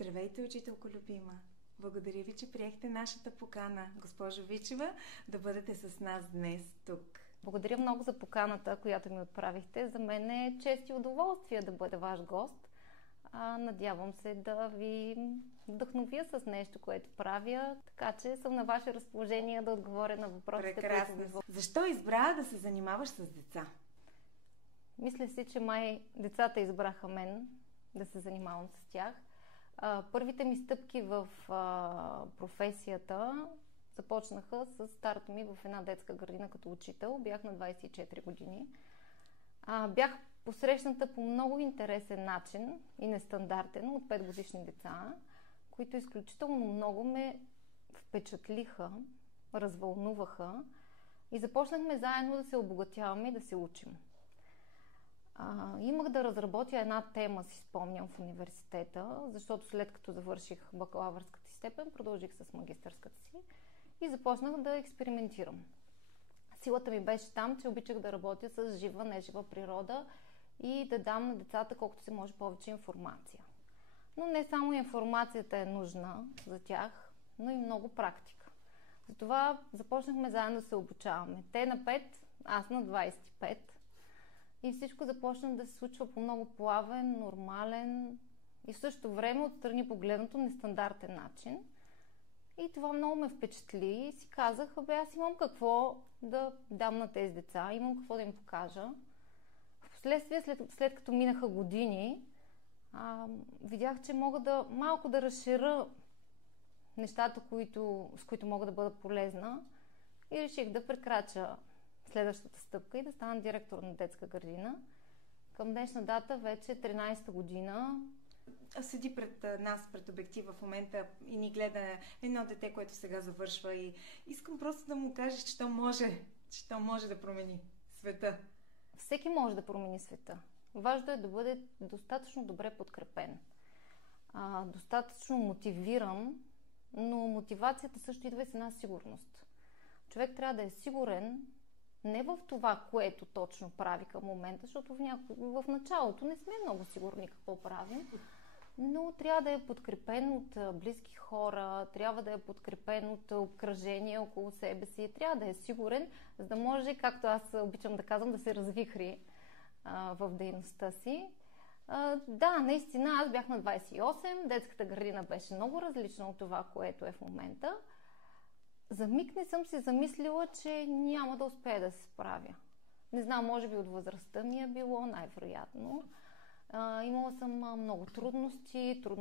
Здравейте, учителко любима! Благодаря ви, че приехте нашата покана, госпожо Вичева, да бъдете с нас днес тук. Благодаря много за поканата, която ми отправихте. За мен е чест и удоволствие да бъда ваш гост. Надявам се да ви вдъхновя с нещо, което правя, така че съм на ваше разположение да отговоря на въпросите. Прекрасно. Защо избра да се занимаваш с деца? Мисля си, че май децата избраха мен да се занимавам с тях. Първите ми стъпки в професията започнаха с старта ми в една детска градина като учител. Бях на 24 години. Бях посрещната по много интересен начин и нестандартен от 5-годишни деца, които изключително много ме впечатлиха, развълнуваха и започнахме заедно да се обогатяваме и да се учим. Имах да разработя една тема, си спомням, в университета, защото след като завърших бакалавърската си степен, продължих с магистърската си и започнах да експериментирам. Силата ми беше там, че обичах да работя с жива, нежива природа и да дам на децата колкото се може повече информация. Но не само информацията е нужна за тях, но и много практика. Затова започнахме заедно да се обучаваме. Те на 5, аз на 25. И всичко започна да се случва по много плавен, нормален и в същото време отстрани погледнато нестандартен начин. И това много ме впечатли и си казах, аз имам какво да дам на тези деца, имам какво да им покажа. Впоследствие, след като минаха години, видях, че мога да малко да разширя нещата, с които мога да бъда полезна и реших да прекрача следващата стъпка и да стана директор на детска градина. Към днешна дата вече 13-та година. Седи пред нас, пред обектива в момента и ни гледа едно дете, което сега завършва и искам просто да му кажеш, че то може да промени света. Всеки може да промени света. Важно е да бъде достатъчно добре подкрепен. Достатъчно мотивиран, но мотивацията също идва и с една сигурност. Човек трябва да е сигурен не в това, което точно прави към момента, защото в началото не сме много сигурни какво правим, но трябва да е подкрепен от близки хора, трябва да е подкрепен от обкръжение около себе си, трябва да е сигурен, за да може, както аз обичам да казвам, да се развихри в дейността си. Да, наистина, аз бях на 28, детската градина беше много различна от това, което е в момента. За миг не съм си замислила, че няма да успея да се справя. Не знам, може би от възрастта ми е било, най-вероятно. Имала съм много трудности,